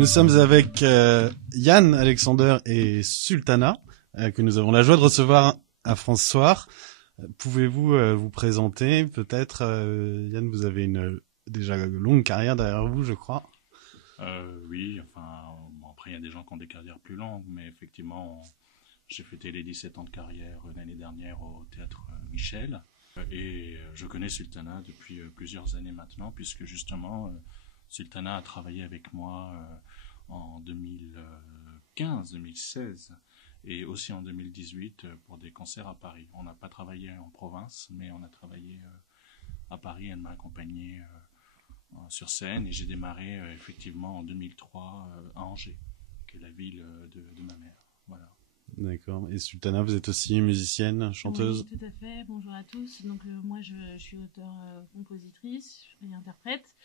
Nous sommes avec Yann, Alexander et Sultana, que nous avons la joie de recevoir à France Soir. Pouvez-vous vous présenter peut-être Yann, vous avez une déjà longue carrière derrière vous, je crois. Oui, enfin, bon, après il y a des gens qui ont des carrières plus longues, mais effectivement, j'ai fêté les 17 ans de carrière l'année dernière au théâtre Michel. Et je connais Sultana depuis plusieurs années maintenant, puisque justement, Sultana a travaillé avec moi en 2015-2016 et aussi en 2018 pour des concerts à Paris. On n'a pas travaillé en province, mais on a travaillé à Paris. Elle m'a accompagné sur scène et j'ai démarré effectivement en 2003 à Angers, qui est la ville de ma mère. Voilà. D'accord. Et Sultana, vous êtes aussi musicienne, chanteuse? Oui, tout à fait. Bonjour à tous. Donc moi, je suis auteure-compositrice et interprète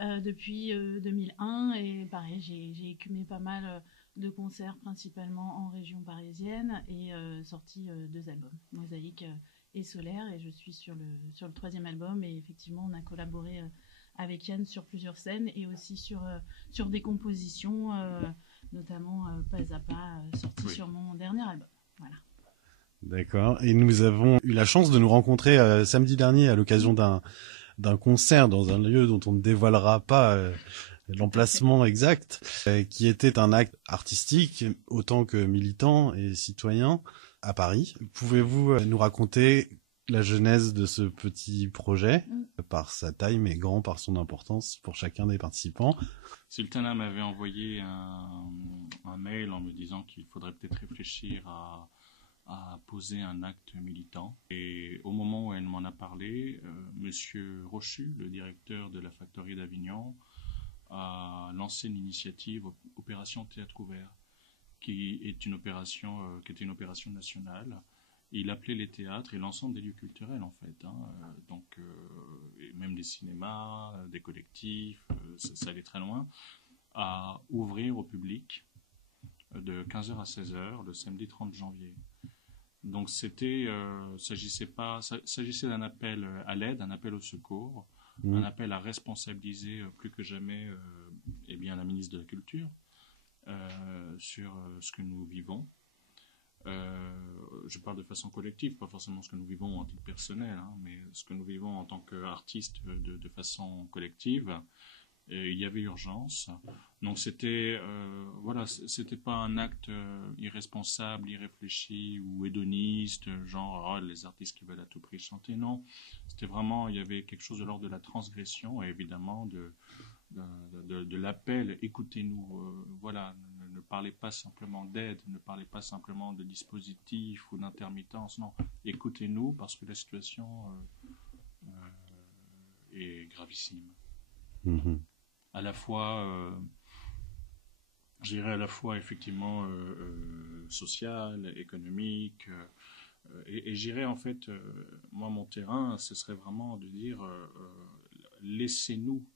depuis 2001 et pareil, j'ai écumé pas mal de concerts, principalement en région parisienne et sorti 2 albums, Mosaïque et Solaire. Et je suis sur le 3e album et effectivement, on a collaboré avec Yann sur plusieurs scènes et aussi sur des compositions, notamment Pas à Pas, sorti sur mon dernier album. Voilà. D'accord. Et nous avons eu la chance de nous rencontrer samedi dernier à l'occasion d'un concert dans un lieu dont on ne dévoilera pas l'emplacement exact, qui était un acte artistique autant que militant et citoyen à Paris. Pouvez-vous nous raconter la genèse de ce petit projet, par sa taille mais grand par son importance pour chacun des participants? Sultana m'avait envoyé un mail en me disant qu'il faudrait peut-être réfléchir à poser un acte militant. Et au moment où elle m'en a parlé, Monsieur Rochu, le directeur de la Factory d'Avignon, a lancé une initiative Opération Théâtre Ouvert, qui était une opération nationale. Et il appelait les théâtres et l'ensemble des lieux culturels en fait, donc et même des cinémas, des collectifs, ça allait très loin, à ouvrir au public de 15h à 16h le samedi 30 janvier. Donc s'agissait d'un appel à l'aide, un appel au secours, un appel à responsabiliser plus que jamais la ministre de la Culture sur ce que nous vivons. Je parle de façon collective, pas forcément ce que nous vivons en titre personnel, mais ce que nous vivons en tant qu'artistes de façon collective. Et il y avait urgence. Donc c'était pas un acte irresponsable, irréfléchi ou hédoniste, genre les artistes qui veulent à tout prix chanter. Non, c'était vraiment, il y avait quelque chose de l'ordre de la transgression et évidemment de l'appel. Écoutez-nous, voilà. Ne parlez pas simplement d'aide, ne parlez pas simplement de dispositifs ou d'intermittence. Non, écoutez-nous parce que la situation est gravissime. Mmh. À la fois, je dirais à la fois effectivement social, économique, et je dirais en fait, moi mon terrain, ce serait vraiment de dire laissez-nous,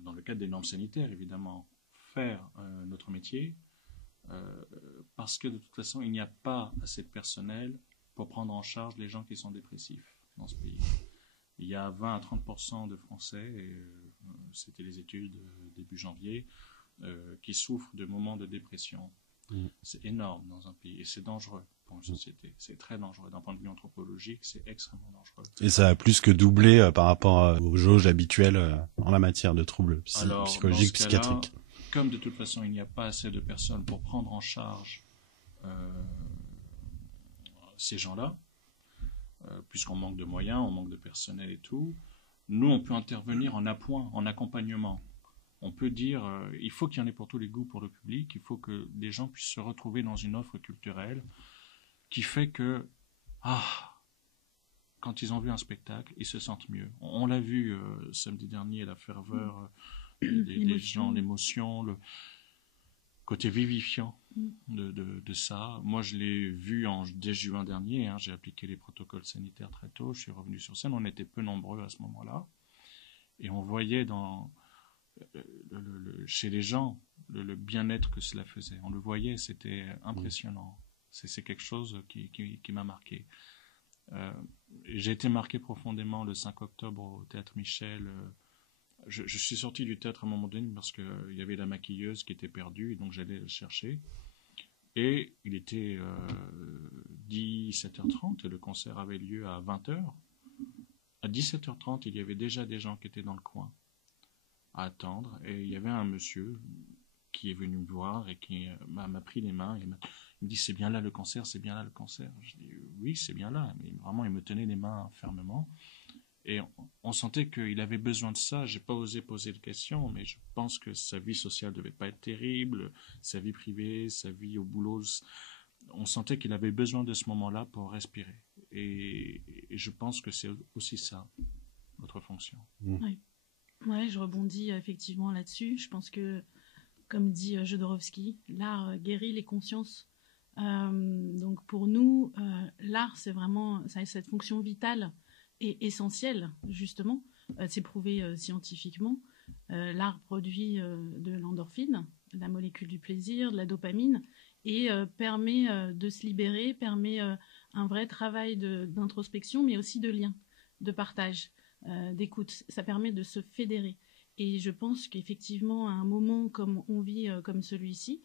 dans le cadre des normes sanitaires évidemment, faire notre métier, parce que de toute façon il n'y a pas assez de personnel pour prendre en charge les gens qui sont dépressifs dans ce pays. Il y a 20 à 30% de Français, et c'était les études début janvier, qui souffrent de moments de dépression. C'est énorme dans un pays et c'est dangereux pour une société. C'est très dangereux. D'un point de vue anthropologique, c'est extrêmement dangereux. Et ça a plus que doublé par rapport aux jauges habituelles en la matière de troubles psychologiques, psychiatriques. Comme de toute façon, il n'y a pas assez de personnes pour prendre en charge ces gens-là, puisqu'on manque de moyens, on manque de personnel et tout, nous, on peut intervenir en appoint, en accompagnement. On peut dire, il faut qu'il y en ait pour tous les goûts pour le public, il faut que des gens puissent se retrouver dans une offre culturelle qui fait que, quand ils ont vu un spectacle, ils se sentent mieux. On l'a vu samedi dernier, la ferveur des gens, l'émotion, le côté vivifiant de ça. Moi, je l'ai vu dès juin dernier, j'ai appliqué les protocoles sanitaires très tôt, je suis revenu sur scène, on était peu nombreux à ce moment-là, et on voyait chez les gens le bien-être que cela faisait. On le voyait, c'était impressionnant. C'est quelque chose qui m'a marqué. J'ai été marqué profondément le 5 octobre au Théâtre Michel je suis sorti du théâtre à un moment donné parce qu'il y avait la maquilleuse qui était perdue, et donc j'allais le chercher. Et il était 17h30 et le concert avait lieu à 20h. À 17h30, il y avait déjà des gens qui étaient dans le coin à attendre. Et il y avait un monsieur qui est venu me voir et qui m'a pris les mains. Et il me dit, c'est bien là le concert, c'est bien là le concert. Je dis, oui, c'est bien là. Mais vraiment, il me tenait les mains fermement. Et on sentait qu'il avait besoin de ça. J'ai pas osé poser de questions, mais je pense que sa vie sociale devait pas être terrible, sa vie privée, sa vie au boulot. On sentait qu'il avait besoin de ce moment-là pour respirer. Et je pense que c'est aussi ça, notre fonction. Oui. Ouais, je rebondis effectivement là-dessus. Je pense que, comme dit Jodorowsky, l'art guérit les consciences. Donc pour nous, l'art, c'est vraiment ça a cette fonction vitale et essentielle, justement. C'est prouvé scientifiquement. L'art produit de l'endorphine, de la molécule du plaisir, de la dopamine, et permet de se libérer, permet un vrai travail d'introspection, mais aussi de lien, de partage, d'écoute. Ça permet de se fédérer. Et je pense qu'effectivement, à un moment comme on vit comme celui-ci,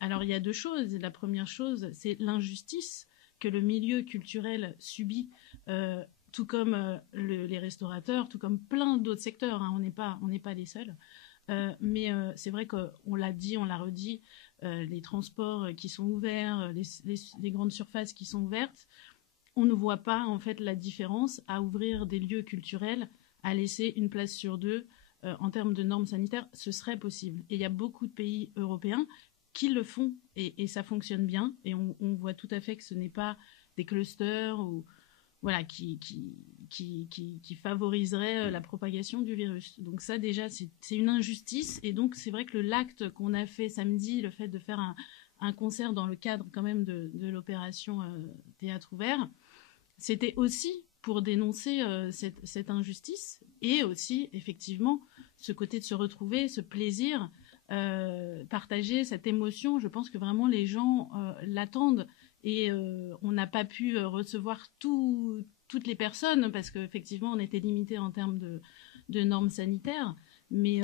alors il y a deux choses. La première chose, c'est l'injustice que le milieu culturel subit, tout comme les restaurateurs, tout comme plein d'autres secteurs. Hein. On n'est pas les seuls. Mais c'est vrai qu'on l'a dit, on l'a redit, les transports qui sont ouverts, les grandes surfaces qui sont ouvertes, on ne voit pas en fait la différence à ouvrir des lieux culturels, à laisser une place sur deux en termes de normes sanitaires. Ce serait possible. Et il y a beaucoup de pays européens qui le font et ça fonctionne bien. Et on voit tout à fait que ce n'est pas des clusters ou voilà, qui favoriserait la propagation du virus. Donc ça, déjà, c'est une injustice. Et donc, c'est vrai que l'acte qu'on a fait samedi, le fait de faire un concert dans le cadre quand même de l'opération Théâtre Ouvert, c'était aussi pour dénoncer cette injustice et aussi, effectivement, ce côté de se retrouver, ce plaisir, partager cette émotion. Je pense que vraiment les gens l'attendent. Et on n'a pas pu recevoir toutes les personnes parce qu'effectivement, on était limité en termes de normes sanitaires. Mais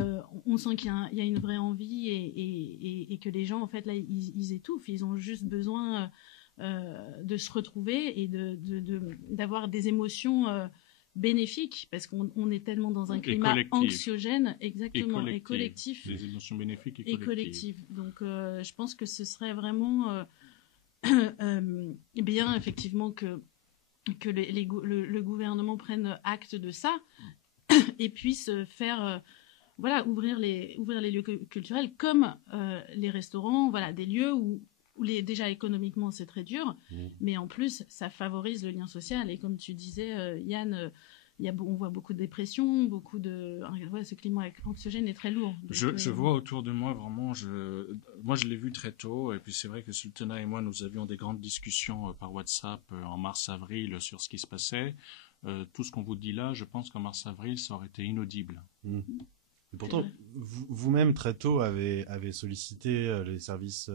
on sent qu'il y a une vraie envie et que les gens, en fait, là, ils étouffent. Ils ont juste besoin de se retrouver et d'avoir des émotions bénéfiques parce qu'on est tellement dans un climat anxiogène, exactement, et collectif. Des émotions bénéfiques et collectives. Donc, je pense que ce serait vraiment... bien effectivement que le gouvernement prenne acte de ça et puisse faire voilà ouvrir les lieux culturels comme les restaurants, voilà des lieux où déjà économiquement c'est très dur, mais en plus ça favorise le lien social et comme tu disais Yann, on voit beaucoup de dépression, beaucoup de... Ouais, ce climat anxiogène est très lourd. Donc, je vois autour de moi vraiment... Moi, je l'ai vu très tôt. Et puis, c'est vrai que Sultana et moi, nous avions des grandes discussions par WhatsApp en mars-avril sur ce qui se passait. Tout ce qu'on vous dit là, je pense qu'en mars-avril, ça aurait été inaudible. Et pourtant, vous-même, très tôt, avez sollicité les services...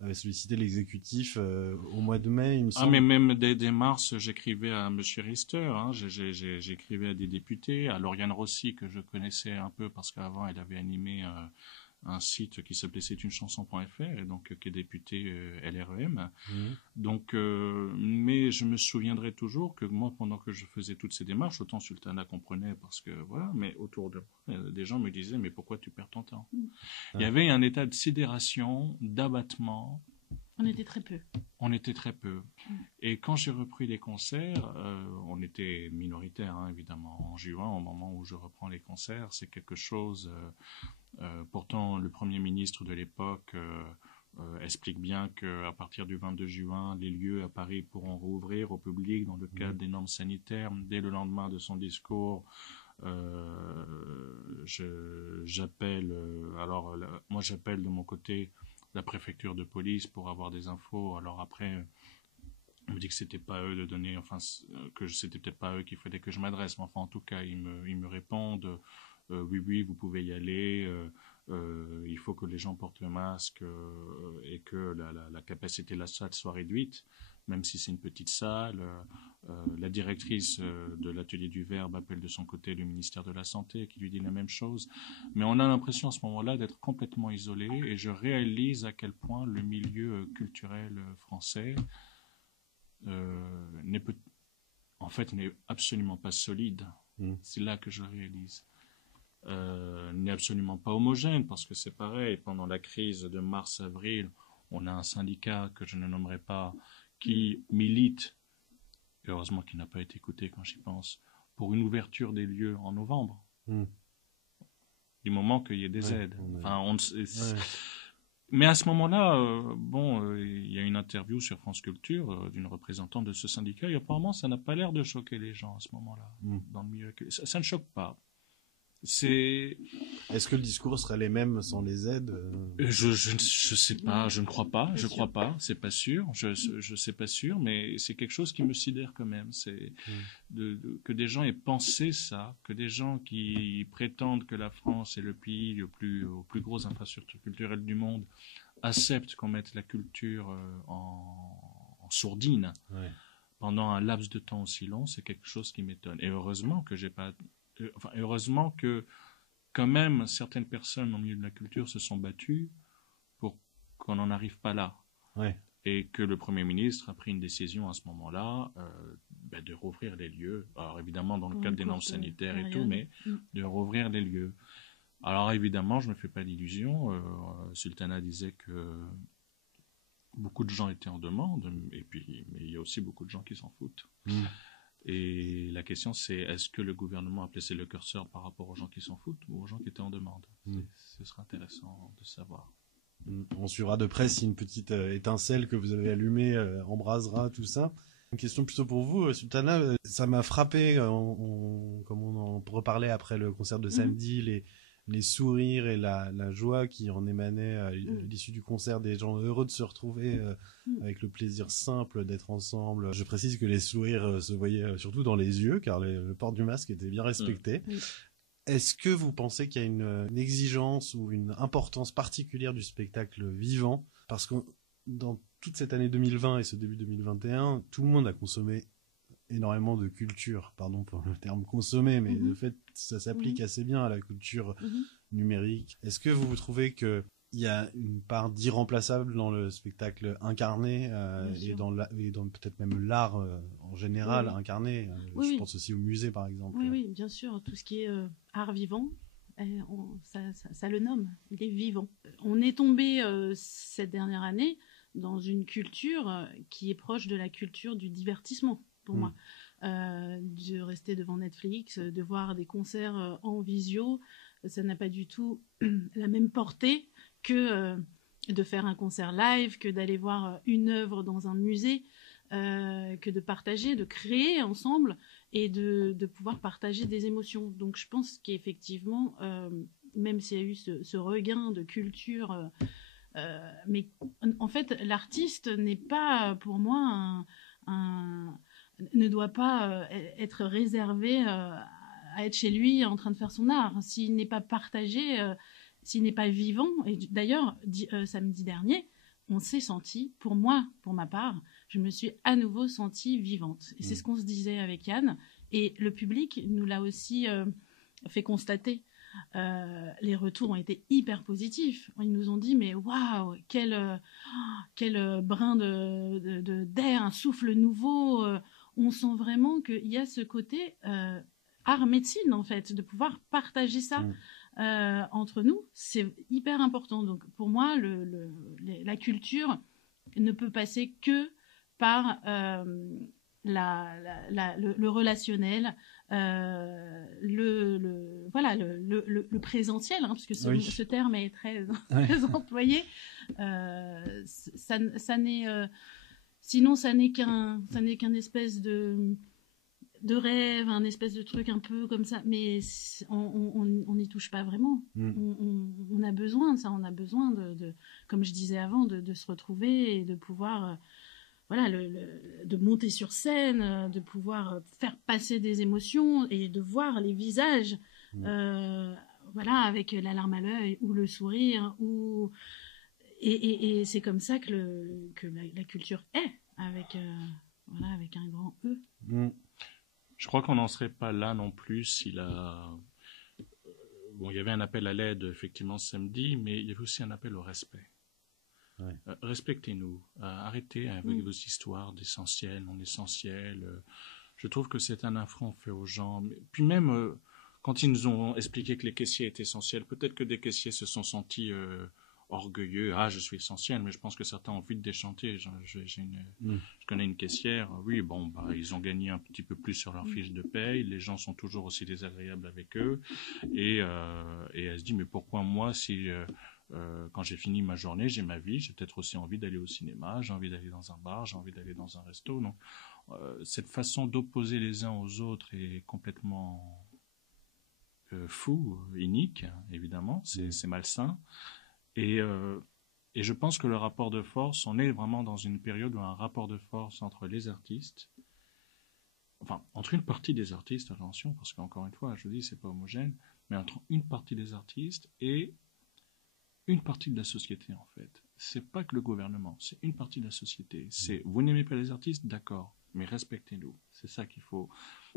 avait sollicité l'exécutif au mois de mai, il me semble. Ah, mais même dès mars, j'écrivais à M. Riester, hein, j'écrivais à des députés, à Lauriane Rossi, que je connaissais un peu parce qu'avant, elle avait animé un site qui s'appelait c'estuneChanson.fr, et donc qui est député LREM. Donc, mais je me souviendrai toujours que moi, pendant que je faisais toutes ces démarches, autant Sultana comprenait parce que voilà, mais autour de moi, des gens me disaient mais pourquoi tu perds ton temps? Il y avait un état de sidération, d'abattement. On était très peu. On était très peu. Et quand j'ai repris les concerts, on était minoritaire, hein, évidemment. En juin, au moment où je reprends les concerts, c'est quelque chose... pourtant, le Premier ministre de l'époque explique bien qu'à partir du 22 juin, les lieux à Paris pourront rouvrir au public dans le cadre des normes sanitaires. Dès le lendemain de son discours, j'appelle... moi, j'appelle de mon côté la préfecture de police pour avoir des infos. Alors après... On me dit que c'était pas eux de donner, enfin que c'était peut-être pas eux qu'il fallait que je m'adresse, mais enfin en tout cas ils me répondent oui vous pouvez y aller, il faut que les gens portent le masque et que la capacité de la salle soit réduite. même si c'est une petite salle. La directrice de l'atelier du Verbe appelle de son côté le ministère de la Santé qui lui dit la même chose. Mais on a l'impression à ce moment-là d'être complètement isolé et je réalise à quel point le milieu culturel français n'est absolument pas solide. C'est là que je le réalise. N'est absolument pas homogène parce que c'est pareil. Pendant la crise de mars-avril, on a un syndicat que je ne nommerai pas qui milite, et heureusement qu'il n'a pas été écouté quand j'y pense, pour une ouverture des lieux en novembre. Du moment qu'il y ait des aides. Enfin, mais à ce moment-là, il y a une interview sur France Culture d'une représentante de ce syndicat et apparemment ça n'a pas l'air de choquer les gens à ce moment-là. Dans le milieu, ça ne choque pas. Est-ce que le discours serait les mêmes sans les aides? Je sais pas, je ne crois pas, c'est pas sûr, je sais pas sûr, mais c'est quelque chose qui me sidère quand même, c'est que des gens aient pensé ça, que des gens qui prétendent que la France est le pays aux plus grosses infrastructures culturelles du monde acceptent qu'on mette la culture en sourdine pendant un laps de temps aussi long, c'est quelque chose qui m'étonne. Et heureusement que quand même certaines personnes au milieu de la culture se sont battues pour qu'on n'en arrive pas là. Et que le Premier ministre a pris une décision à ce moment-là de rouvrir les lieux. Alors évidemment dans le cadre des normes sanitaires et tout, mais de rouvrir les lieux. Alors évidemment, je ne me fais pas d'illusions. Sultana disait que beaucoup de gens étaient en demande, mais il y a aussi beaucoup de gens qui s'en foutent. Et la question, c'est est-ce que le gouvernement a placé le curseur par rapport aux gens qui s'en foutent ou aux gens qui étaient en demande? Ce sera intéressant de savoir. On suivra de près si une petite étincelle que vous avez allumée embrasera tout ça. Une question plutôt pour vous, Sultana. Ça m'a frappé, comme on en reparlait après le concert de samedi, les sourires et la joie qui en émanaient à l'issue du concert, des gens heureux de se retrouver avec le plaisir simple d'être ensemble. Je précise que les sourires se voyaient surtout dans les yeux, car le port du masque était bien respecté. Est-ce que vous pensez qu'il y a une exigence ou une importance particulière du spectacle vivant? Parce que dans toute cette année 2020 et ce début 2021, tout le monde a consommé énormément de culture, pardon pour le terme consommer, mais de fait, ça s'applique assez bien à la culture numérique. Est-ce que vous trouvez qu'il y a une part d'irremplaçable dans le spectacle incarné et dans peut-être même l'art en général incarné? Je pense aussi au musée, par exemple. Oui, bien sûr. Tout ce qui est art vivant, ça le nomme. Il est vivant. On est tombé cette dernière année dans une culture qui est proche de la culture du divertissement. Pour moi, de rester devant Netflix, de voir des concerts en visio, ça n'a pas du tout la même portée que de faire un concert live, que d'aller voir une œuvre dans un musée, que de partager, de créer ensemble et de pouvoir partager des émotions. Donc je pense qu'effectivement, même s'il y a eu ce regain de culture, mais en fait l'artiste n'est pas pour moi ne doit pas être réservé à être chez lui en train de faire son art. S'il n'est pas partagé, s'il n'est pas vivant, et d'ailleurs, samedi dernier, on s'est senti, pour ma part, je me suis à nouveau sentie vivante. Et c'est ce qu'on se disait avec Yann, et le public nous l'a aussi fait constater. Les retours ont été hyper positifs. Ils nous ont dit mais waouh, quel brin d'air, un souffle nouveau. On sent vraiment qu'il y a ce côté art médecine en fait, de pouvoir partager ça entre nous, c'est hyper important. Donc pour moi, la culture ne peut passer que par le relationnel, le présentiel, hein, parce que ce terme est très employé. Sinon, ça n'est qu'un espèce de rêve, un espèce de truc un peu comme ça, mais on n'y touche pas vraiment. On a besoin de ça, on a besoin de comme je disais avant, de se retrouver et de pouvoir de monter sur scène, de pouvoir faire passer des émotions et de voir les visages, avec la larme à l'œil ou le sourire, et c'est comme ça que la culture est. avec un grand E. Je crois qu'on n'en serait pas là non plus il y avait un appel à l'aide effectivement samedi, mais il y avait aussi un appel au respect. Ouais. Respectez-nous, arrêtez avec vos histoires d'essentiel, non essentiel. Je trouve que c'est un affront fait aux gens. Puis même quand ils nous ont expliqué que les caissiers étaient essentiels, peut-être que des caissiers se sont sentis orgueilleux. Ah, je suis essentiel, mais je pense que certains ont envie de déchanter. Je connais une caissière. Oui, bon, ils ont gagné un petit peu plus sur leur fiche de paye. Les gens sont toujours aussi désagréables avec eux. Et elle se dit, mais pourquoi moi, si quand j'ai fini ma journée, j'ai ma vie, j'ai peut-être aussi envie d'aller au cinéma, j'ai envie d'aller dans un bar, j'ai envie d'aller dans un resto. Donc, cette façon d'opposer les uns aux autres est complètement fou, inique, évidemment. C'est malsain. Et je pense que le rapport de force, on est vraiment dans une période où un rapport de force entre les artistes, enfin, entre une partie des artistes, attention, parce qu'encore une fois, je dis, c'est pas homogène, mais entre une partie des artistes et une partie de la société, en fait. C'est pas que le gouvernement, c'est une partie de la société. C'est, vous n'aimez pas les artistes, d'accord, mais respectez-nous. C'est ça qu'il faut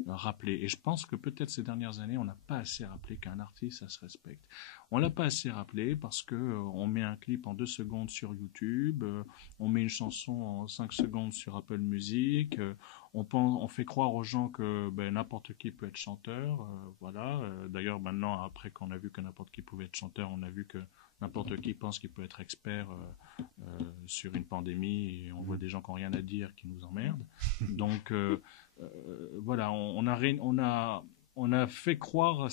rappeler. Et je pense que peut-être ces dernières années, on n'a pas assez rappelé qu'un artiste, ça se respecte. On l'a pas assez rappelé parce que on met un clip en 2 secondes sur YouTube, on met une chanson en 5 secondes sur Apple Music, on fait croire aux gens que n'importe qui peut être chanteur. Voilà. D'ailleurs, maintenant, après qu'on a vu que n'importe qui pouvait être chanteur, on a vu que n'importe qui pense qu'il peut être expert sur une pandémie et on voit des gens qui n'ont rien à dire qui nous emmerdent. Donc voilà, on a fait croire,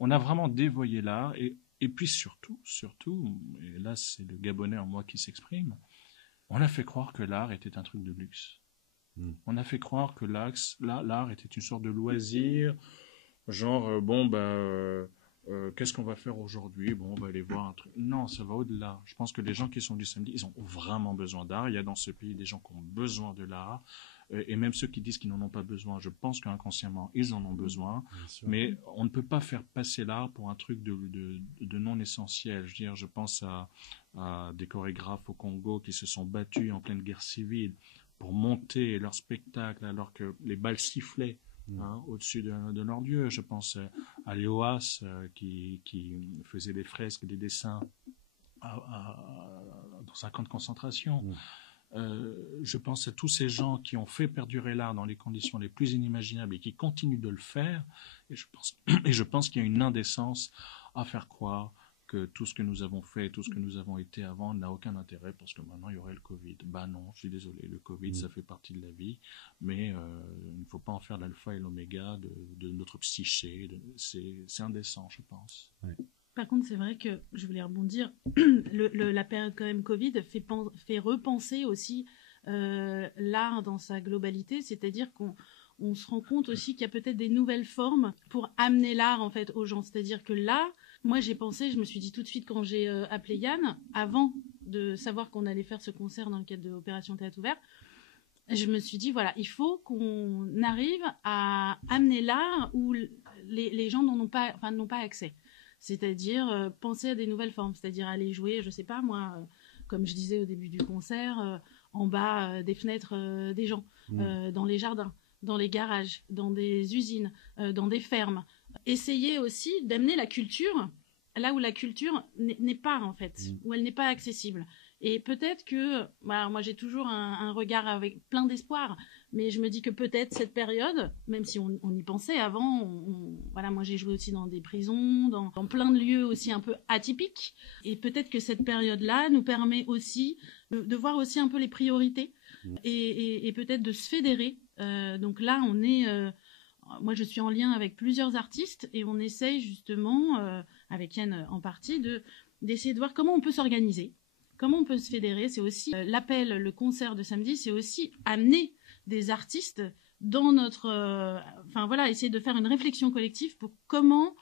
on a vraiment dévoyé l'art et puis surtout, et là c'est le Gabonais en moi qui s'exprime, on a fait croire que l'art était un truc de luxe. On a fait croire que l'art était une sorte de loisir, genre qu'est-ce qu'on va faire aujourd'hui? Bon, on va aller voir un truc. Non, ça va au-delà. Je pense que les gens qui sont du samedi, ils ont vraiment besoin d'art. Il y a dans ce pays des gens qui ont besoin de l'art. Et même ceux qui disent qu'ils n'en ont pas besoin, je pense qu'inconsciemment, ils en ont besoin. Mais on ne peut pas faire passer l'art pour un truc de non essentiel. Je veux dire, je pense à des chorégraphes au Congo qui se sont battus en pleine guerre civile pour monter leur spectacle alors que les balles sifflaient. Au-dessus de leur dieu. Je pense à Léoas qui faisait des fresques, des dessins dans un camp de concentration. Je pense à tous ces gens qui ont fait perdurer l'art dans les conditions les plus inimaginables et qui continuent de le faire. Et je pense qu'il y a une indécence à faire croire que tout ce que nous avons fait, tout ce que nous avons été avant n'a aucun intérêt parce que maintenant il y aurait le Covid. Non, je suis désolé, le Covid ça fait partie de la vie, mais il ne faut pas en faire l'alpha et l'oméga de notre psyché. C'est indécent, je pense. Ouais. Par contre, c'est vrai que, je voulais rebondir, la période quand même Covid fait repenser aussi l'art dans sa globalité, c'est-à-dire qu'on se rend compte aussi qu'il y a peut-être des nouvelles formes pour amener l'art en fait aux gens. C'est-à-dire que là, moi je me suis dit tout de suite quand j'ai appelé Yann, avant de savoir qu'on allait faire ce concert dans le cadre de l'opération Théâtre Ouvert, je me suis dit voilà, il faut qu'on arrive à amener l'art où les gens n'ont pas accès. C'est-à-dire penser à des nouvelles formes, c'est-à-dire aller jouer, je sais pas moi, comme je disais au début du concert, en bas des fenêtres des gens, dans les jardins, dans les garages, dans des usines, dans des fermes. Essayer aussi d'amener la culture là où la culture n'est pas en fait, où elle n'est pas accessible. Et peut-être que, moi j'ai toujours un regard avec plein d'espoir, mais je me dis que peut-être cette période, même si on y pensait avant, moi j'ai joué aussi dans des prisons, dans plein de lieux aussi un peu atypiques, et peut-être que cette période-là nous permet aussi de voir aussi un peu les priorités, et peut-être de se fédérer. Donc là on est... moi, je suis en lien avec plusieurs artistes et on essaye justement, avec Yann en partie, d'essayer de voir comment on peut s'organiser, comment on peut se fédérer. C'est aussi l'appel, le concert de samedi, c'est aussi amener des artistes dans notre... essayer de faire une réflexion collective pour comment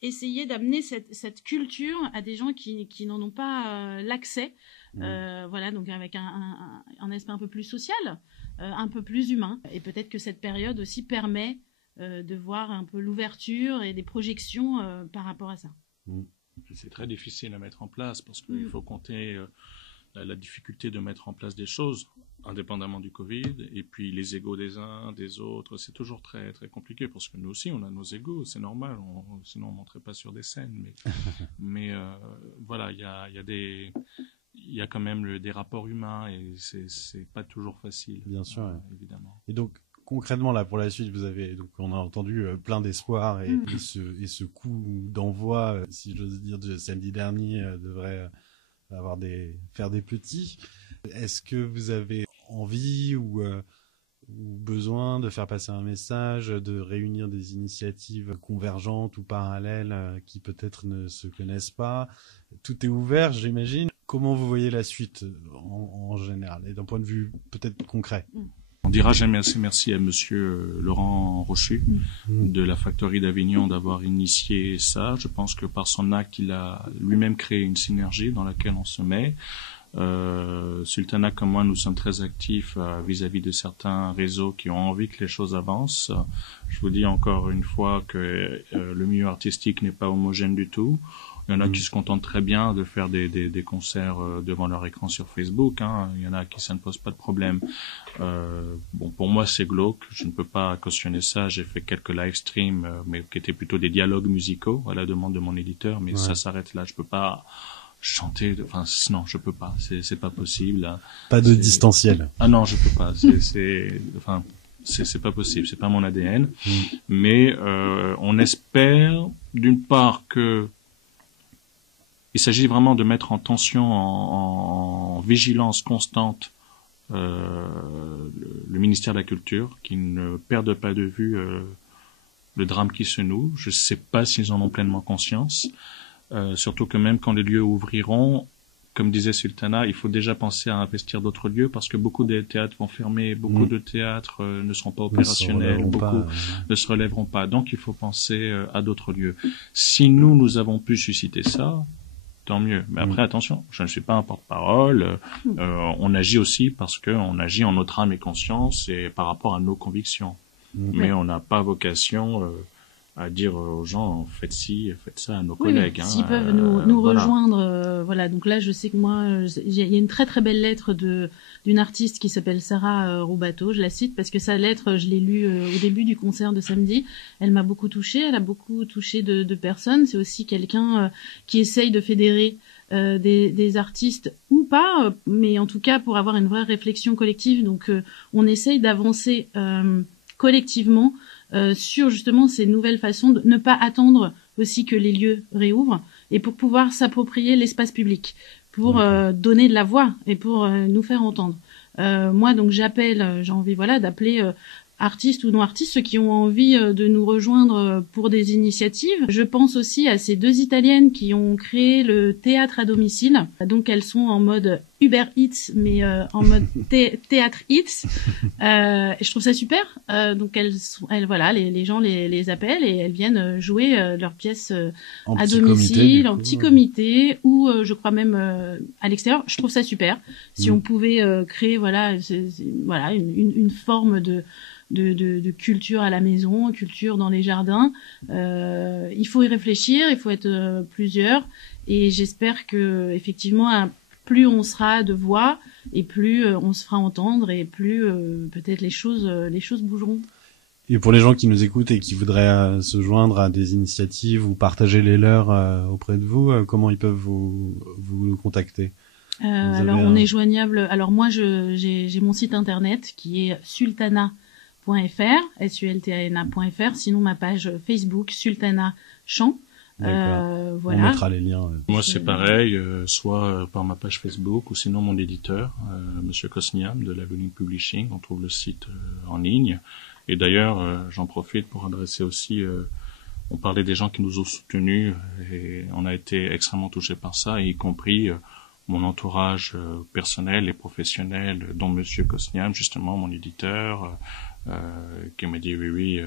essayer d'amener cette culture à des gens qui n'en ont pas l'accès. Donc avec un aspect un peu plus social, un peu plus humain. Et peut-être que cette période aussi permet de voir un peu l'ouverture et des projections par rapport à ça. C'est très difficile à mettre en place parce qu'il faut compter la difficulté de mettre en place des choses indépendamment du Covid, et puis les égos des uns, des autres, c'est toujours très très compliqué parce que nous aussi on a nos égos, c'est normal, sinon on monterait pas sur des scènes. Mais voilà, il y a quand même des rapports humains et c'est pas toujours facile. Bien sûr, évidemment. Et donc concrètement là pour la suite, on a entendu plein d'espoir et ce coup d'envoi, si j'ose dire, de samedi dernier devrait faire des petits. Est-ce que vous avez envie ou besoin de faire passer un message, de réunir des initiatives convergentes ou parallèles qui peut-être ne se connaissent pas? Tout est ouvert, j'imagine. Comment vous voyez la suite en général et d'un point de vue peut-être concret? On dira jamais assez merci à monsieur Laurent Rocher de la Factory d'Avignon d'avoir initié ça. Je pense que par son acte, il a lui-même créé une synergie dans laquelle on se met. Sultana comme moi, nous sommes très actifs vis-à-vis de certains réseaux qui ont envie que les choses avancent. Je vous dis encore une fois que le milieu artistique n'est pas homogène du tout. Il y en a qui se contentent très bien de faire des concerts devant leur écran sur Facebook. Il y en a qui ça ne pose pas de problème. Bon, pour moi, c'est glauque. Je ne peux pas cautionner ça. J'ai fait quelques live streams, mais qui étaient plutôt des dialogues musicaux à la demande de mon éditeur. Mais ça s'arrête là. Je peux pas chanter. Enfin, non, je peux pas. C'est pas possible. Pas de distanciel. Ah non, je peux pas. C'est pas possible. C'est pas mon ADN. Mais on espère d'une part que il s'agit vraiment de mettre en tension, en vigilance constante le ministère de la Culture, qui ne perde pas de vue le drame qui se noue. Je ne sais pas s'ils en ont pleinement conscience. Surtout que même quand les lieux ouvriront, comme disait Sultana, il faut déjà penser à investir d'autres lieux parce que beaucoup de théâtres vont fermer, beaucoup de théâtres ne seront pas opérationnels, beaucoup ne se relèveront pas. Donc il faut penser à d'autres lieux. Si nous avons pu susciter ça, tant mieux. Mais après, attention, je ne suis pas un porte-parole. On agit aussi parce qu'on agit en notre âme et conscience et par rapport à nos convictions. Mais on n'a pas vocation à dire aux gens faites ci, faites ça à nos collègues. S'ils peuvent nous rejoindre, voilà. Donc là, je sais que moi, il y a une très très belle lettre d'une artiste qui s'appelle Sarah Roubateau. Je la cite parce que sa lettre, je l'ai lue au début du concert de samedi. Elle m'a beaucoup touchée. Elle a beaucoup touché de personnes. C'est aussi quelqu'un qui essaye de fédérer des artistes ou pas, mais en tout cas pour avoir une vraie réflexion collective. Donc on essaye d'avancer collectivement sur justement ces nouvelles façons de ne pas attendre aussi que les lieux réouvrent et pour pouvoir s'approprier l'espace public, pour donner de la voix et pour nous faire entendre. Moi donc j'appelle, j'ai envie d'appeler artistes ou non artistes, ceux qui ont envie de nous rejoindre pour des initiatives. Je pense aussi à ces deux Italiennes qui ont créé le théâtre à domicile. Donc elles sont en mode Uber Eats, mais en mode théâtre Eats. Et je trouve ça super. Donc elles voilà, les gens les appellent et elles viennent jouer leurs pièces à domicile, en petit comité, ou je crois même à l'extérieur. Je trouve ça super. Si on pouvait créer une forme de culture à la maison, culture dans les jardins. Il faut y réfléchir, il faut être plusieurs, et j'espère que effectivement, plus on sera de voix, et plus on se fera entendre, et plus peut-être les choses bougeront. Et pour les gens qui nous écoutent et qui voudraient se joindre à des initiatives ou partager les leurs auprès de vous, comment ils peuvent vous contacter? Alors on est joignable. Alors moi j'ai mon site internet qui est sultana.fr, sultana.fr. Sinon ma page Facebook Sultana Chant. Voilà. On mettra les liens. Moi c'est pareil, soit par ma page Facebook ou sinon mon éditeur, Monsieur Kosniam de l'Avenue Publishing. On trouve le site en ligne. Et d'ailleurs, j'en profite pour adresser aussi. On parlait des gens qui nous ont soutenus et on a été extrêmement touchés par ça, y compris mon entourage personnel et professionnel, dont Monsieur Kosniam, justement mon éditeur, qui m'a dit oui,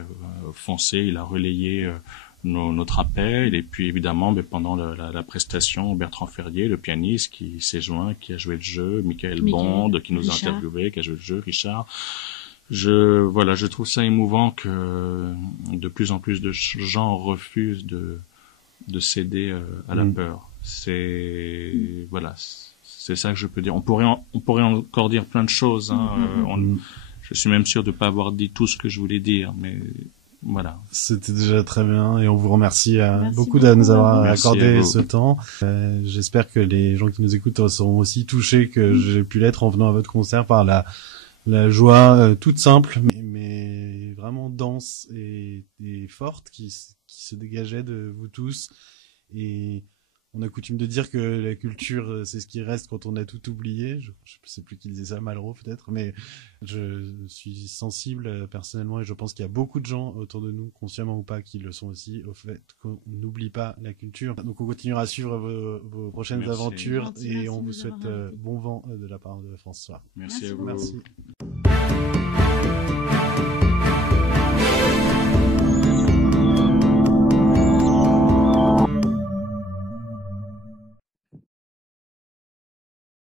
foncez. Il a relayé notre appel, et puis évidemment pendant la prestation, Bertrand Ferrier, le pianiste, qui s'est joint, qui a joué le jeu, Michael Bond, qui nous a interviewé, qui a joué le jeu, Richard. Je trouve ça émouvant que de plus en plus de gens refusent de céder à la peur. C'est C'est ça que je peux dire. On pourrait encore dire plein de choses. Hein. Je suis même sûr de pas avoir dit tout ce que je voulais dire, mais voilà. C'était déjà très bien et on vous remercie beaucoup beaucoup de nous avoir Merci accordé à vous. ce temps. J'espère que les gens qui nous écoutent seront aussi touchés que j'ai pu l'être en venant à votre concert par la joie toute simple mais vraiment dense et forte qui se dégageait de vous tous. Et on a coutume de dire que la culture, c'est ce qui reste quand on a tout oublié. Je sais plus qui disait ça, Malraux peut-être, mais je suis sensible personnellement et je pense qu'il y a beaucoup de gens autour de nous, consciemment ou pas, qui le sont aussi, au fait qu'on n'oublie pas la culture. Donc on continuera à suivre vos prochaines Merci. aventures Gentil, et merci on de vous nous souhaite avoir invités. bon vent de la part de François. Merci Merci à vous. Merci.